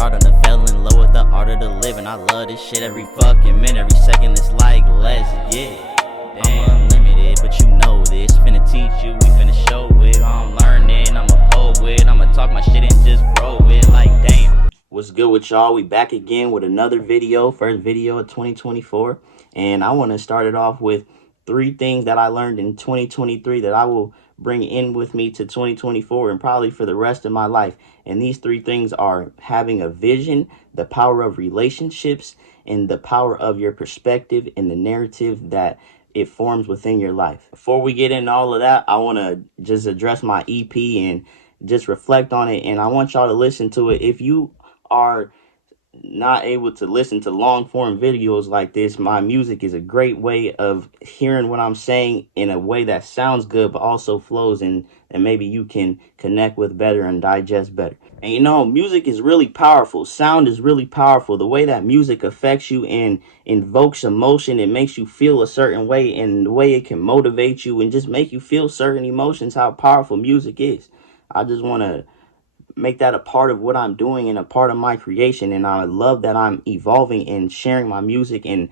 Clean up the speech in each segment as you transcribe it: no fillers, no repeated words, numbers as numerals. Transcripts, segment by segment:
stardom, I fell in love with the art of the living. I love this shit every fucking minute, every second. It's like, let's get it. I'm unlimited, but you know this. Finna teach you, we finna show it. I'm learning, I'm a poet. I'ma talk my shit and just grow it. Like, damn. What's good with y'all? We back again with another video, first video of 2024. And I want to start it off with 3 things that I learned in 2023 that I will bring in with me to 2024 and probably for the rest of my life. And these 3 things are having a vision, the power of relationships, and the power of your perspective and the narrative that it forms within your life. Before we get into all of that, I want to just address my EP and just reflect on it. And I want y'all to listen to it. If you are not able to listen to long form videos like this, my music is a great way of hearing what I'm saying in a way that sounds good but also flows and maybe you can connect with better and digest better. And you know, music is really powerful. Sound is really powerful. The way that music affects you and invokes emotion, it makes you feel a certain way, and the way it can motivate you and just make you feel certain emotions, how powerful music is. I just want to make that a part of what I'm doing and a part of my creation. And I love that I'm evolving and sharing my music, and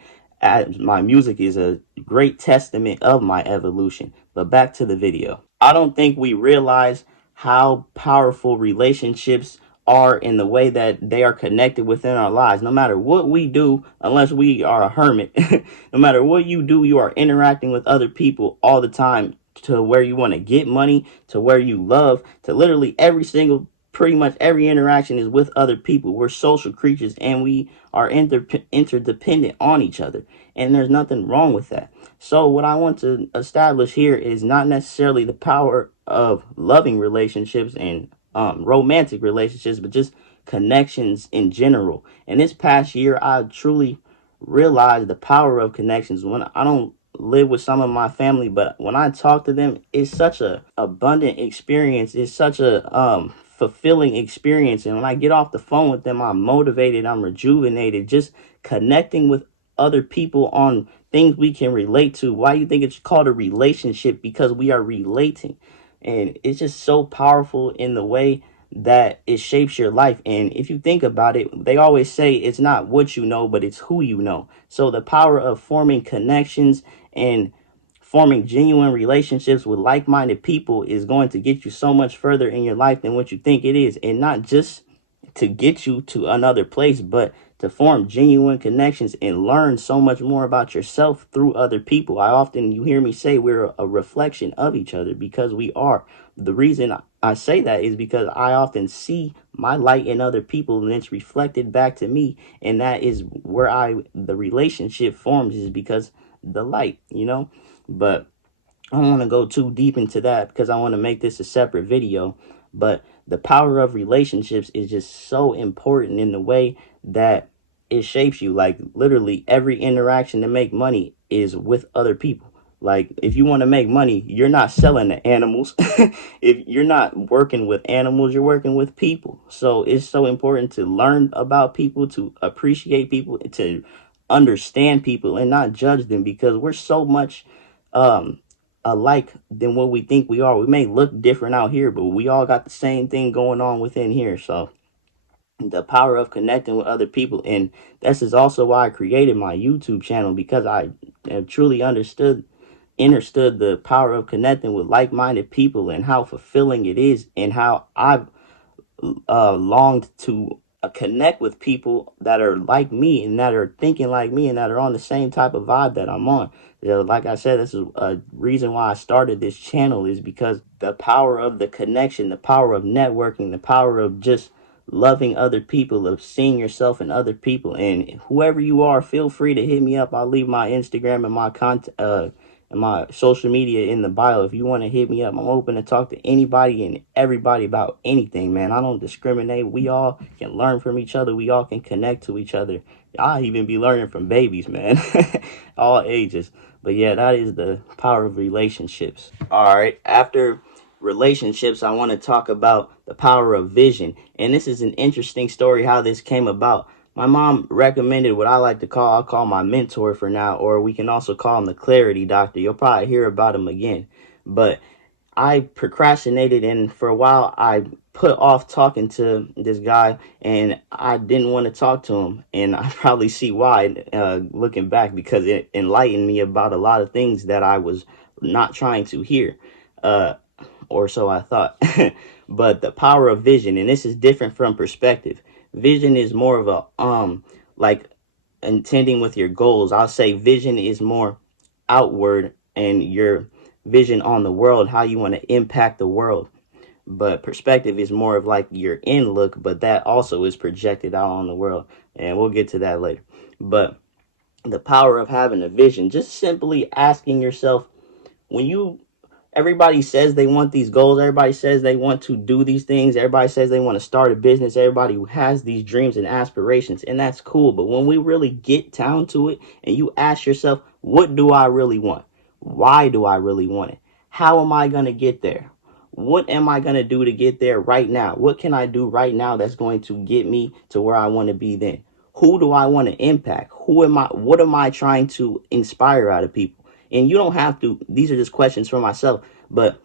my music is a great testament of my evolution. But back to the video. I don't think we realize how powerful relationships are in the way that they are connected within our lives. No matter what we do, unless we are a hermit, no matter what you do, you are interacting with other people all the time, to where you want to get money, to where you love, to literally pretty much every interaction is with other people. We're social creatures and we are interdependent on each other. And there's nothing wrong with that. So what I want to establish here is not necessarily the power of loving relationships and romantic relationships, but just connections in general. And this past year, I truly realized the power of connections. When I don't live with some of my family, but when I talk to them, it's such a abundant experience. It's such a fulfilling experience. And when I get off the phone with them, I'm motivated, I'm rejuvenated, just connecting with other people on things we can relate to. Why do you think it's called a relationship? Because we are relating. And it's just so powerful in the way that it shapes your life. And if you think about it, they always say it's not what you know, but it's who you know. So the power of forming connections and forming genuine relationships with like-minded people is going to get you so much further in your life than what you think it is. And not just to get you to another place, but to form genuine connections and learn so much more about yourself through other people. You hear me say we're a reflection of each other, because we are. The reason I say that is because I often see my light in other people and it's reflected back to me. And that is where the relationship forms, is because the light, you know. But I don't want to go too deep into that because I want to make this a separate video. But the power of relationships is just so important in the way that it shapes you. Like, literally every interaction to make money is with other people. Like, if you want to make money, you're not selling to animals. If you're not working with animals, you're working with people. So it's so important to learn about people, to appreciate people, to understand people and not judge them, because we're so much alike than what we think we are. We may look different out here, but we all got the same thing going on within here. So the power of connecting with other people, and this is also why I created my YouTube channel, because I have truly understood the power of connecting with like-minded people and how fulfilling it is, and how I've longed to connect with people that are like me and that are thinking like me and that are on the same type of vibe that I'm on. Like I said, this is a reason why I started this channel, is because the power of the connection, the power of networking, the power of just loving other people, of seeing yourself in other people. And whoever you are, feel free to hit me up. I'll leave my Instagram and my and my social media in the bio. If you want to hit me up, I'm open to talk to anybody and everybody about anything, man. I don't discriminate. We all can learn from each other. We all can connect to each other. I'll even be learning from babies, man. All ages. But yeah, that is the power of relationships. All right, after relationships, I want to talk about the power of vision. And this is an interesting story how this came about. My mom recommended what I'll call my mentor for now, or we can also call him the clarity doctor. You'll probably hear about him again. But I procrastinated, and for a while I put off talking to this guy, and I didn't want to talk to him. And I probably see why, looking back, because it enlightened me about a lot of things that I was not trying to hear, uh, or so I thought. But the power of vision, and this is different from perspective. Vision is more of a like intending with your goals. I'll say vision is more outward, and your vision on the world, how you want to impact the world. But perspective is more of like your in look, but that also is projected out on the world. And we'll get to that later. But the power of having a vision, just simply asking yourself, when you everybody says they want these goals, everybody says they want to do these things, everybody says they want to start a business, everybody who has these dreams and aspirations, and that's cool. But when we really get down to it and you ask yourself, what do I really want? Why do I really want it? How am I going to get there? What am I going to do to get there right now? What can I do right now that's going to get me to where I want to be then? Who do I want to impact? Who am I? What am I trying to inspire out of people? And you don't have to, these are just questions for myself, but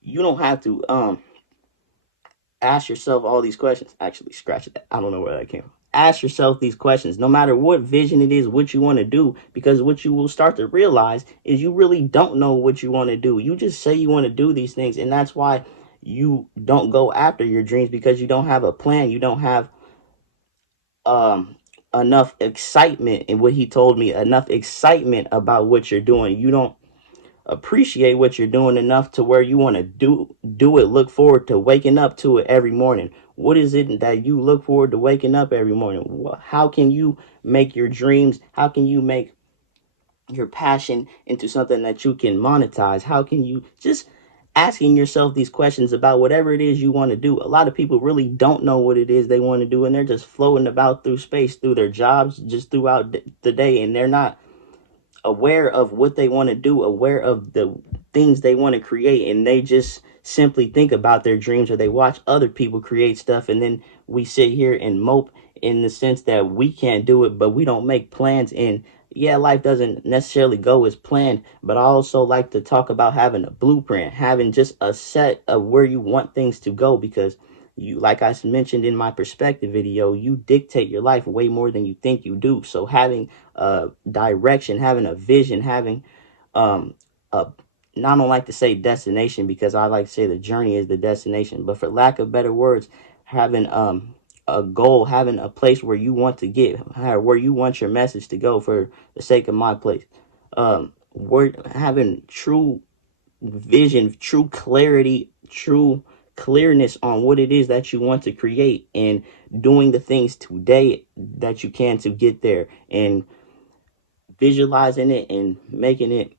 you don't have to ask yourself all these questions. Actually, scratch that. I don't know where that came from. Ask yourself these questions, no matter what vision it is, what you want to do, because what you will start to realize is you really don't know what you want to do. You just say you want to do these things, and that's why you don't go after your dreams, because you don't have a plan. You don't have um enough excitement. And what he told me, enough excitement about what you're doing. You don't appreciate what you're doing enough to where you want to do it, look forward to waking up to it every morning. What is it that you look forward to waking up every morning? How can you make your dreams, how can you make your passion into something that you can monetize? How can you just asking yourself these questions about whatever it is you want to do? A lot of people really don't know what it is they want to do, and they're just floating about through space, through their jobs, just throughout the day, and they're not aware of what they want to do, aware of the things they want to create, and they just simply think about their dreams, or they watch other people create stuff, and then we sit here and mope in the sense that we can't do it, but we don't make plans. And yeah, life doesn't necessarily go as planned, but I also like to talk about having a blueprint, having just a set of where you want things to go, because you, like I mentioned in my perspective video, you dictate your life way more than you think you do. So having a direction, having a vision, having a, I don't like to say destination, because I like to say the journey is the destination, but for lack of better words, having a goal, having a place where you want to get, where you want your message to go, for the sake of my place, where having true vision, true clarity, true clearness on what it is that you want to create, and doing the things today that you can to get there, and visualizing it and making it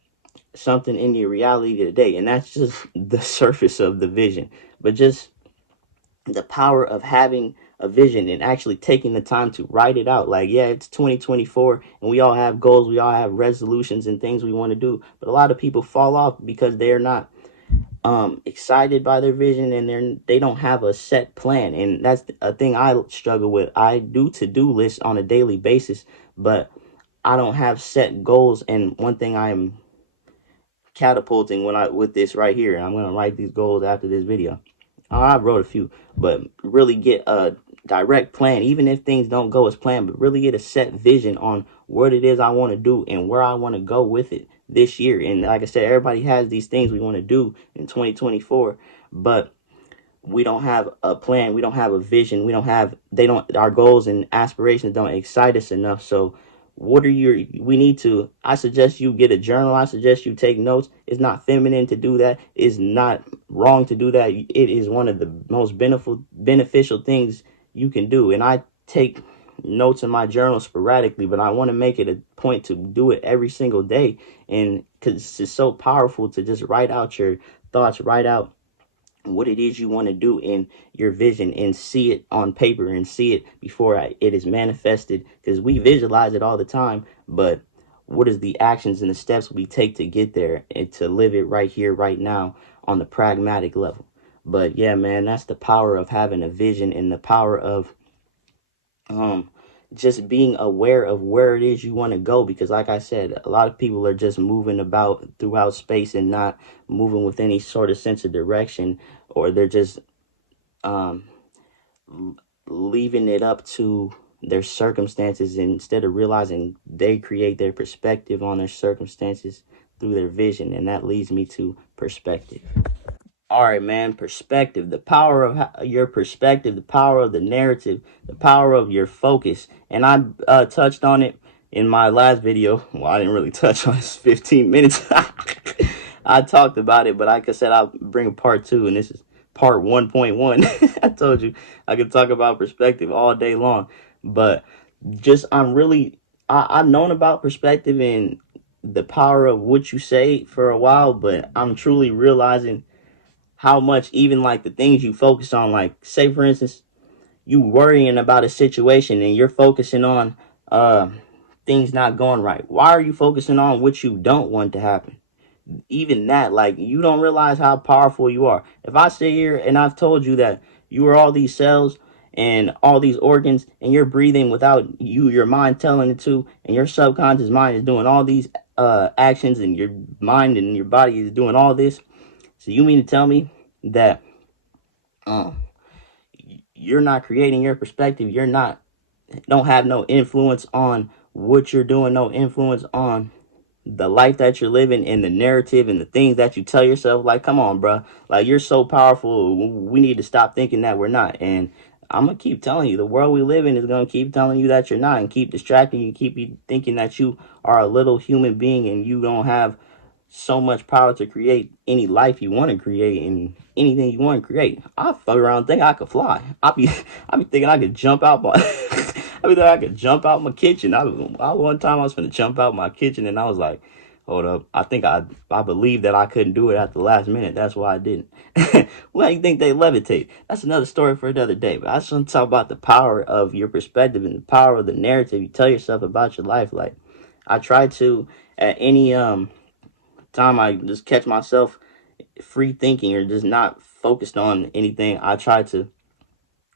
something in your reality today. And that's just the surface of the vision, but just the power of having a vision and actually taking the time to write it out. Like, yeah, it's 2024 and we all have goals, we all have resolutions and things we want to do, but a lot of people fall off because they're not excited by their vision, and they don't have a set plan. And that's a thing I struggle with. I do to-do lists on a daily basis, but I don't have set goals. And one thing I'm catapulting with this right here, and I'm going to write these goals after this video. I wrote a few, but really get a direct plan, even if things don't go as planned, but really get a set vision on what it is I want to do and where I want to go with it this year. And like I said, everybody has these things we want to do in 2024, but we don't have a plan, we don't have a vision, our goals and aspirations don't excite us enough. So we need to, I suggest you get a journal, I suggest you take notes. It's not feminine to do that, it's not wrong to do that, it is one of the most beneficial things you can do. And I take notes in my journal sporadically, but I want to make it a point to do it every single day. And because it's so powerful to just write out your thoughts, write out what it is you want to do in your vision, and see it on paper and see it before it is manifested, because we visualize it all the time, but what is the actions and the steps we take to get there and to live it right here, right now, on the pragmatic level. But yeah, man, that's the power of having a vision, and the power of just being aware of where it is you want to go, because like I said, a lot of people are just moving about throughout space and not moving with any sort of sense of direction, or they're just um, leaving it up to their circumstances instead of realizing they create their perspective on their circumstances through their vision. And that leads me to perspective. All right, man, perspective, the power of your perspective, the power of the narrative, the power of your focus. And I touched on it in my last video. Well, I didn't really touch on it, 15 minutes. I talked about it, but like I said, I'll bring a part 2, and this is part 1.1. I told you I could talk about perspective all day long, but just I've known about perspective and the power of what you say for a while, but I'm truly realizing how much even like the things you focus on, like say for instance, you worrying about a situation and you're focusing on things not going right. Why are you focusing on what you don't want to happen? Even that, like, you don't realize how powerful you are. If I sit here and I've told you that you are all these cells and all these organs, and you're breathing without your mind telling it to, and your subconscious mind is doing all these actions, and your mind and your body is doing all this. So you mean to tell me that you're not creating your perspective? Don't have no influence on what you're doing, no influence on the life that you're living, and the narrative and the things that you tell yourself. Like, come on, bro. Like, you're so powerful. We need to stop thinking that we're not. And I'm going to keep telling you, the world we live in is going to keep telling you that you're not, and keep distracting you, keep you thinking that you are a little human being and you don't have so much power to create any life you want to create and anything you want to create. I fuck around think I could fly. I be thinking I could jump out my I could jump out my kitchen. One time I was gonna jump out my kitchen, and I was like, hold up, I believe that I couldn't do it at the last minute. That's why I didn't. Well, you think they levitate? That's another story for another day. But I just want to talk about the power of your perspective and the power of the narrative you tell yourself about your life. Like, I try to, at any time I just catch myself free thinking or just not focused on anything, I try to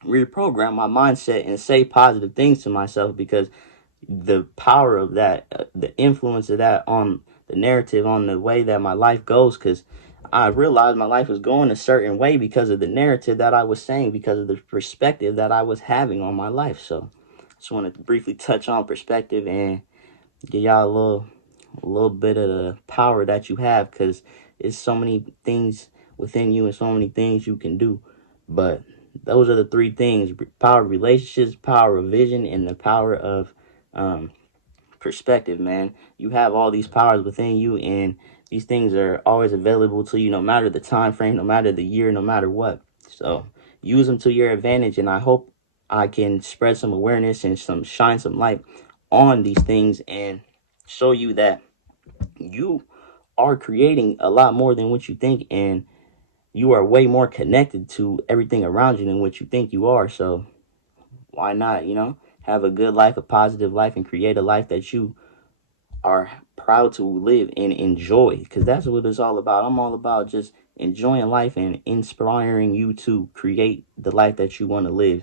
reprogram my mindset and say positive things to myself, because the power of that, the influence of that on the narrative, on the way that my life goes, because I realized my life was going a certain way because of the narrative that I was saying, because of the perspective that I was having on my life. So I just want to briefly touch on perspective and give y'all a little bit of the power that you have, because it's so many things within you and so many things you can do. But those are the 3 things: power of relationships, power of vision, and the power of perspective. Man, you have all these powers within you, and these things are always available to you, no matter the time frame, no matter the year, no matter what. So use them to your advantage, and I hope I can spread some awareness and shine some light on these things and show you that you are creating a lot more than what you think, and you are way more connected to everything around you than what you think you are. So why not, have a good life, a positive life, and create a life that you are proud to live and enjoy, because that's what it's all about. I'm all about just enjoying life and inspiring you to create the life that you want to live.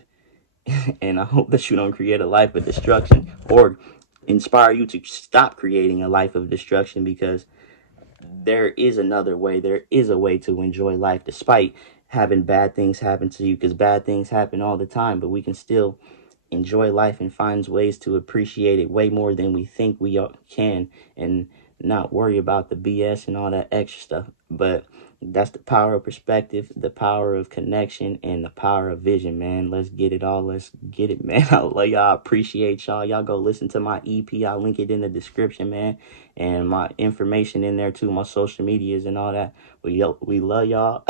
And I hope that you don't create a life of destruction, or inspire you to stop creating a life of destruction, because there is another way. There is a way to enjoy life despite having bad things happen to you, because bad things happen all the time, but we can still enjoy life and find ways to appreciate it way more than we think we can, and not worry about the BS and all that extra stuff. But that's the power of perspective, the power of connection, and the power of vision, man. Let's get it all. Let's get it, man. I love y'all. I appreciate y'all. Y'all go listen to my EP. I'll link it in the description, man. And my information in there too, my social medias and all that. We love y'all.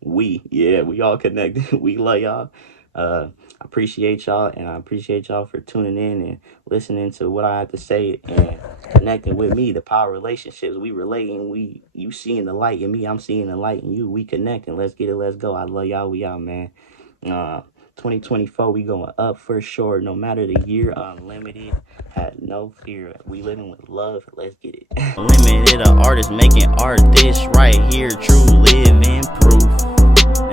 we all connected. We love y'all. I appreciate y'all, and I appreciate y'all for tuning in and listening to what I have to say and connecting with me. The power of relationships. We relating. You seeing the light in me, I'm seeing the light in you. We connecting. Let's get it. Let's go. I love y'all. We out, man. 2024, we going up for sure. No matter the year, unlimited. Had no fear. We living with love. Let's get it. Limited, an artist making art. This right here, true living proof.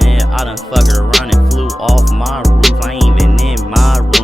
Man, I done fucked around and flew off my roof. I ain't even in my room.